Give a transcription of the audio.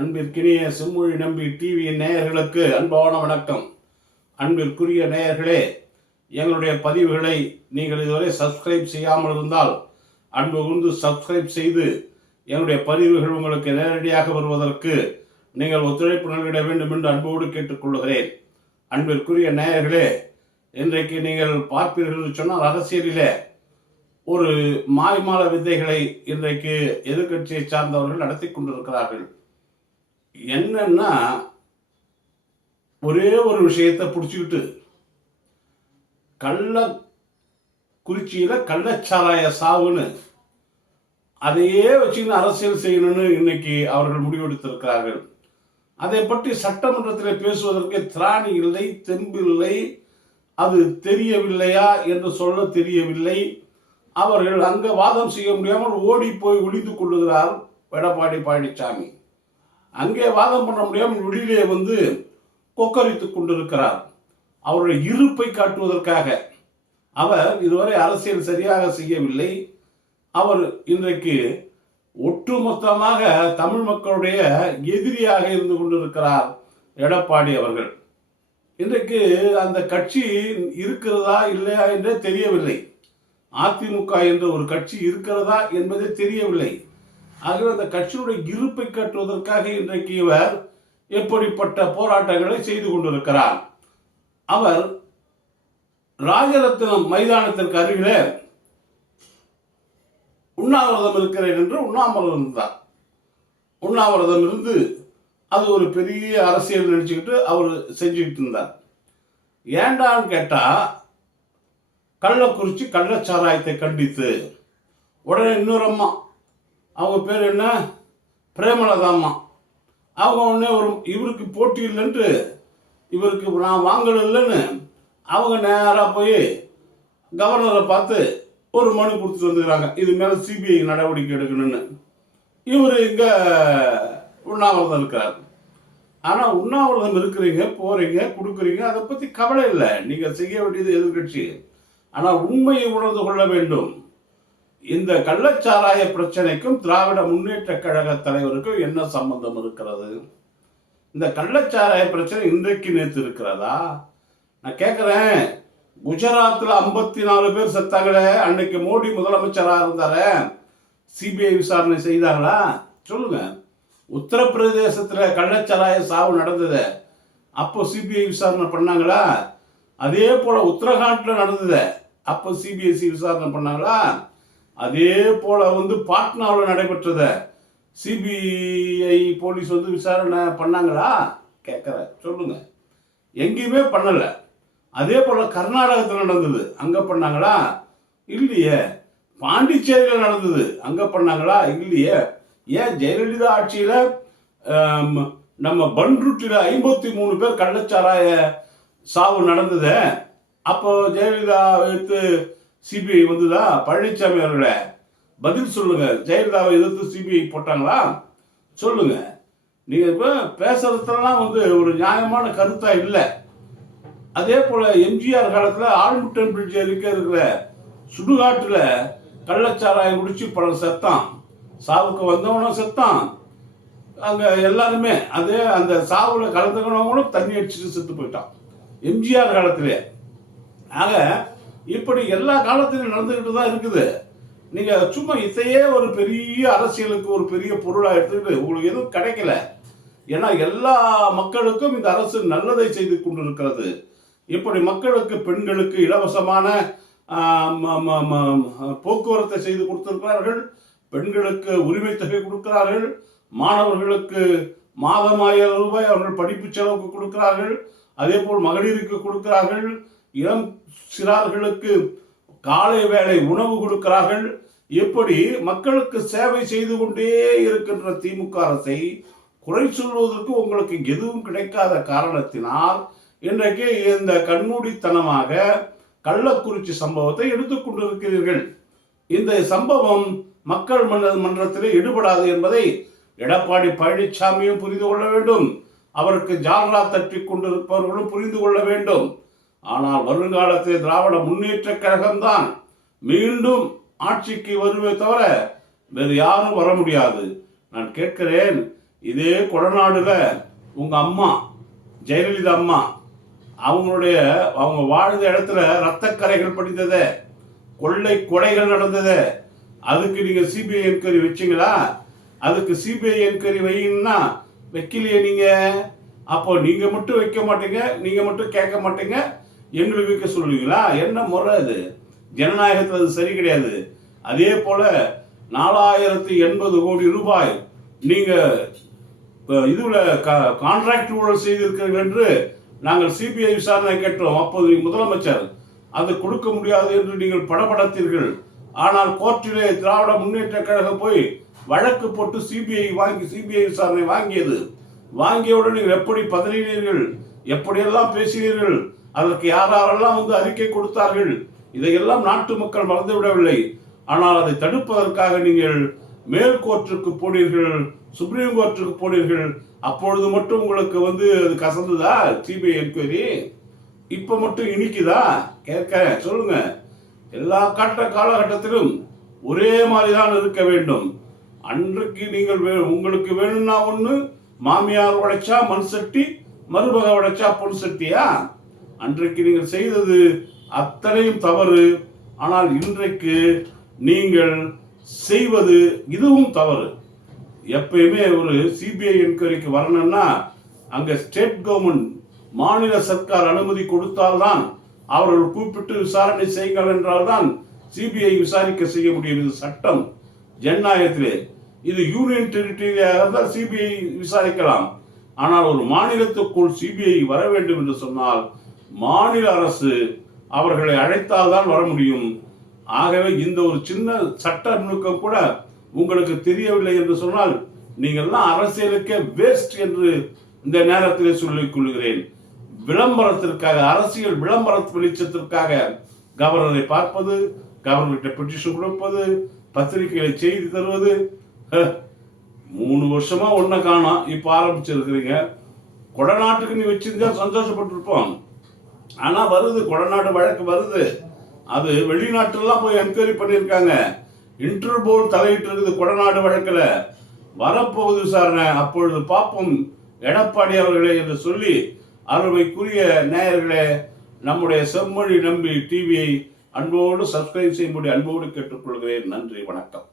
அன்பிற்கினிய செம்மொழி நம்பி டிவியின் நேயர்களுக்கு அன்பான வணக்கம். அன்பிற்குரிய நேயர்களே, எங்களுடைய பதிவுகளை நீங்கள் இதுவரை சப்ஸ்கிரைப் செய்யாமல் இருந்தால் அன்பு கூர்ந்து சப்ஸ்கிரைப் செய்து எங்களுடைய பதிவுகள் உங்களுக்கு நேரடியாக வருவதற்கு நீங்கள் ஒத்துழைப்பு நல்கிட வேண்டும் என்று அன்போடு கேட்டுக்கொள்கிறேன். அன்பிற்குரிய நேயர்களே, இன்றைக்கு நீங்கள் பார்ப்பீர்கள் என்று சொன்னால் அரசியலிலே ஒரு மாய்மால வித்தைகளை இன்றைக்கு எதிர்கட்சியை சார்ந்தவர்கள் நடத்தி கொண்டிருக்கிறார்கள். என்னன்னா, ஒரே ஒரு விஷயத்தை பிடிச்சிக்கிட்டு குறிச்சியில கள்ளச்சாராய சாவுன்னு அதையே வச்சுன்னு அரசியல் செய்யணும்னு இன்னைக்கு அவர்கள் முடிவெடுத்திருக்கிறார்கள். அதை பற்றி சட்டமன்றத்தில் பேசுவதற்கு திராணி இல்லை, தெம்பு இல்லை, அது தெரியவில்லையா என்று சொல்ல தெரியவில்லை. அவர்கள் அங்க வாதம் செய்ய முடியாமல் ஓடி போய் ஒளிந்து கொள்ளுகிறார் எடப்பாடி பழனிசாமி. அங்கே வாதம் பண்ண முடியாமல் வெளியிலே வந்து கொக்கரித்துக் கொண்டிருக்கிறார். அவருடைய இருப்பை காட்டுவதற்காக. அவர் இதுவரை அரசியல் சரியாக செய்யவில்லை. அவர் இன்றைக்கு ஒட்டுமொத்தமாக தமிழ் மக்களுடைய எதிரியாக இருந்து கொண்டிருக்கிறார் எடப்பாடி அவர்கள். இன்றைக்கு அந்த கட்சி இருக்கிறதா இல்லையா என்றே தெரியவில்லை. அதிமுக என்ற ஒரு கட்சி இருக்கிறதா என்பதே தெரியவில்லை. ஆகவே அந்த கட்சியுடைய இருப்பை காட்டுவதற்காக இன்றைக்கு இவர் எப்படிப்பட்ட போராட்டங்களை செய்து கொண்டிருக்கிறார். அவர் ராஜரத்னம் மைதானத்திற்கு அருகிலே உண்ணாவிரதம் இருக்கிறேன் என்று உண்ணாவிரதம் இருந்தார். உண்ணாவிரதம் இருந்து அது ஒரு பெரிய அரசியல் நினைச்சுக்கிட்டு அவர் செஞ்சுக்கிட்டு இருந்தார். ஏண்டான்னு கேட்டா, கள்ளக்குறிச்சி கள்ளச்சாராயத்தை கண்டித்து உடனே இன்னொரு அம்மா, அவங்க பேர் என்ன, பிரேமலதா அம்மா, அவங்க உடனே ஒரு இவருக்கு போட்டி இல்லைன்ட்டு, இவருக்கு நான் வாங்கலைன்னு அவங்க நேராக போய் கவர்னரை பார்த்து ஒரு மனு கொடுத்துட்டு வந்துக்கிறாங்க. இது மேலே சிபிஐ நடவடிக்கை எடுக்கணும்னு. இவர் இங்கே உண்ணாவிரதம் இருக்கிறார். ஆனால் உண்ணாவிரதம் இருக்கிறீங்க, போறீங்க, கொடுக்குறீங்க, அதை பற்றி கவலை இல்லை. நீங்கள் செய்ய வேண்டியது எதிர்கட்சி. ஆனால் உண்மையை உணர்ந்து கொள்ள வேண்டும். இந்த கள்ளச்சாராய பிரச்சனைக்கும் திராவிட முன்னேற்ற கழக தலைவருக்கும் என்ன சம்பந்தம் இருக்கிறது? இந்த கள்ளச்சாராய பிரச்சனை இன்றைக்கு நேற்று இருக்கிறதா? நான் கேட்கிறேன், குஜராத்தில் 54 பேர் செத்தாங்களே, அன்னைக்கு மோடி முதலமைச்சராக இருந்தார, சிபிஐ விசாரணை செய்தாங்களா? சொல்லுங்க. உத்தரப்பிரதேசத்தில் கள்ளச்சாராய சாவு நடந்தது, அப்போ சிபிஐ விசாரணை பண்ணாங்களா? அதே போல உத்தரகாண்ட்ல நடந்தது, அப்போ சிபிஐசி விசாரணை பண்ணாங்களா? அதே போல வந்து பாட்னாவில் நடைபெற்றத சிபிஐ போலீஸ் வந்து விசாரணை பண்ணாங்களா? கேட்குற சொல்லுங்க. எங்கேயுமே பண்ணல. அதே போல கர்நாடகத்தில் நடந்தது, அங்க பண்ணாங்களா? இல்லையே. பாண்டிச்சேரியில் நடந்தது, அங்க பண்ணாங்களா? இல்லையே. ஏன் ஜெயலலிதா ஆட்சியில நம்ம பன்ருட்டில 53 பேர் கள்ளச்சாராய சாவு நடந்தது, அப்போ ஜெயலலிதா எடுத்து சிபிஐ வந்துதா? பழனிசாமி அவர்களே பதில் சொல்லுங்க. ஜெயலலிதாவை எதிர்த்து சிபிஐ போட்டாங்களா? சொல்லுங்க. நீங்க இப்ப பேசுறதுலாம் வந்து ஒரு நியாயமான கருத்தா இல்லை. அதே போல எம்ஜிஆர் காலத்துல ஆல்முட்டன் பிரிட்ஜ் இருக்கிற சுடுகாட்டுல கள்ளச்சாராயம் குடிச்சு பல செத்தான். சாவுக்கு வந்தவனும் செத்தான், அங்க எல்லாருமே அதே அந்த சாவுல கலந்துக்கணவங்களும் தண்ணி அடிச்சுட்டு செத்து போயிட்டான் எம்ஜிஆர் காலத்திலே. ஆக இப்படி எல்லா காலத்திலும் நடந்துகிட்டு தான் இருக்குது. நீங்க சும்மா இதையே ஒரு பெரிய அரசியலுக்கு ஒரு பெரிய பொருளா எடுத்துக்கிட்டு உங்களுக்கு எதுவும் கிடைக்கல. ஏன்னா எல்லா மக்களுக்கும் இந்த அரசு நல்லதை செய்து கொண்டிருக்கிறது. இப்படி மக்களுக்கு, பெண்களுக்கு இலவசமான போக்குவரத்தை செய்து கொடுத்திருக்கிறார்கள். பெண்களுக்கு உரிமை தொகை கொடுக்கிறார்கள். மாணவர்களுக்கு மாதம் 1000 ரூபாய் அவர்கள் படிப்பு செலவுக்கு கொடுக்கிறார்கள். அதே போல் மகளிருக்கு கொடுக்கிறார்கள். இளம் சிறார்களுக்கு காலை வேளை உணவு கொடுக்கிறார்கள். எப்படி மக்களுக்கு சேவை செய்து கொண்டே இருக்கின்ற திமுக அரசை குறை சொல்வதற்கு உங்களுக்கு எதுவும் கிடைக்காத காரணத்தினால் இன்றைக்கு இந்த கண்மூடித்தனமாக கள்ளக்குறிச்சி சம்பவத்தை எடுத்துக்கொண்டிருக்கிறீர்கள். இந்த சம்பவம் மக்கள் மன்றத்திலே ஈடுபடாது என்பதை எடப்பாடி பழனிசாமியும் புரிந்து கொள்ள வேண்டும். அவருக்கு ஜால்ரா தட்டி கொண்டிருப்பவர்களும் புரிந்து கொள்ள வேண்டும். ஆனால் வருங்காலத்தில் திராவிட முன்னேற்ற கழகம்தான் மீண்டும் ஆட்சிக்கு வருமே தவிர வேறு யாரும் வர முடியாது. நான் கேட்கிறேன், இதே கொடநாடுல உங்க அம்மா ஜெயலலிதா அம்மா அவங்க வாழ்ந்த இடத்துல ரத்தக்கரைகள் படித்தத, கொலைகள் நடந்தத, அதுக்கு நீங்க சிபிஐ என்கொயரி வச்சீங்களா? அதுக்கு சிபிஐ என்கொயரி வைங்கன்னா வைக்கலையே நீங்க. அப்போ நீங்க மட்டும் வைக்க மாட்டீங்க, நீங்க மட்டும் கேட்க மாட்டீங்க, எங்களுக்கு வைக்க சொல்லுவீங்களா? என்ன முறை அது? ஜனநாயகத்தில் அது சரி கிடையாது. அதே போல 4080 கோடி ரூபாய் நீங்க இதுல கான்ட்ராக்ட் ஊழல் செய்திருக்கிறீர்கள் என்று நாங்கள் சிபிஐ விசாரணை கேட்டோம். அப்போது முதலமைச்சர் அது கொடுக்க முடியாது என்று நீங்கள் படபடத்தீர்கள். ஆனால் கோர்ட்டிலே திராவிட முன்னேற்ற கழகம் போய் வழக்கு போட்டு சிபிஐ விசாரணை வாங்கியவுடன் நீங்கள் எப்படி பதறினீர்கள், எப்படியெல்லாம் பேசினீர்கள், அதற்கு யாரெல்லாம் அறிக்கை கொடுத்தார்கள், இதையெல்லாம் நாட்டு மக்கள் மறந்துவிடவில்லை. ஆனால் அதை தடுப்பதற்காக நீங்கள் மேல் கோர்ட்டுக்கு போனீர்கள், சுப்ரீம் கோர்ட்டுக்கு போனீர்கள். அப்பொழுது மட்டும் உங்களுக்கு அது கசந்துதா சிபிஐ என்கொயரி? இப்ப மட்டும் இனிக்குதா? கேட்க சொல்லுங்க. எல்லா காலகட்டத்திலும் ஒரே மாதிரிதான் இருக்க வேண்டும். அன்றைக்கு நீங்கள் உங்களுக்கு வேணும்னா ஒண்ணு, மாமியார் உடைச்சா மண் சட்டி, மருமக உடைச்சா பொன் சட்டியா? அன்றைக்கு நீங்கள் செய்தது அத்தனையும் தவறு. ஆனால் இன்றைக்கு நீங்கள் செய்வது இதுவும் தவறு. எப்பயுமே ஒரு சிபிஐ என்கொயரிக்கு வரணும்னா அங்க ஸ்டேட் கவர்மெண்ட், மாநில சர்க்கார் அனுமதி கொடுத்தால்தான், அவர்கள் கூப்பிட்டு விசாரணை செய்யுங்கள் என்றால்தான் சிபிஐ விசாரிக்க செய்ய முடியும். இது சட்டம் ஜனநாயகத்திலே. இது யூனியன் டெரிட்டரியாக இருந்தால் சிபிஐ விசாரிக்கலாம். ஆனால் ஒரு மாநிலத்துக்குள் சிபிஐ வர வேண்டும் என்று சொன்னால் மாநில அரசு அவர்களை அழைத்தால்தான் வர முடியும். ஆகவே இந்த ஒரு சின்ன சட்ட நுணுக்கம் கூட உங்களுக்கு தெரியவில்லை என்று சொன்னால் நீங்கள்லாம் அரசியலுக்கே வேஸ்ட் என்று இந்த நேரத்தில் சொல்லிக் கொள்கிறேன். விளம்பரத்திற்காக, அரசியல் விளம்பர வெளிச்சத்திற்காக கவர்னரை பார்ப்பது, கவர்னர்கிட்ட பெட்டிஷன் கொடுப்பது, பத்திரிகைகளை செய்தி தருவது, 3 வருஷமா ஒன்ன காணோம். இப்ப ஆரம்பிச்சிருக்கிறீங்க. கொடநாட்டுக்கு நீ வச்சிருந்தா சந்தோஷப்பட்டிருப்போம். ஆனா வருது, கொடநாடு வழக்கு வருது. அது வெளிநாட்டுலாம் போய் என்கொயரி பண்ணியிருக்காங்க. இன்டர்போல் தலையிட்டு இருக்குது கொடநாடு வழக்கில். வரப்போகுது விசாரணை. அப்பொழுது பார்ப்போம் எடப்பாடி அவர்களே என்று சொல்லி, அருமைக்குரிய நேயர்களே, நம்முடைய செம்மொழி நம்பி டிவியை அன்போடு சப்ஸ்கிரைப் செய்யும்படி அன்போடு கேட்டுக்கொள்கிறேன். நன்றி, வணக்கம்.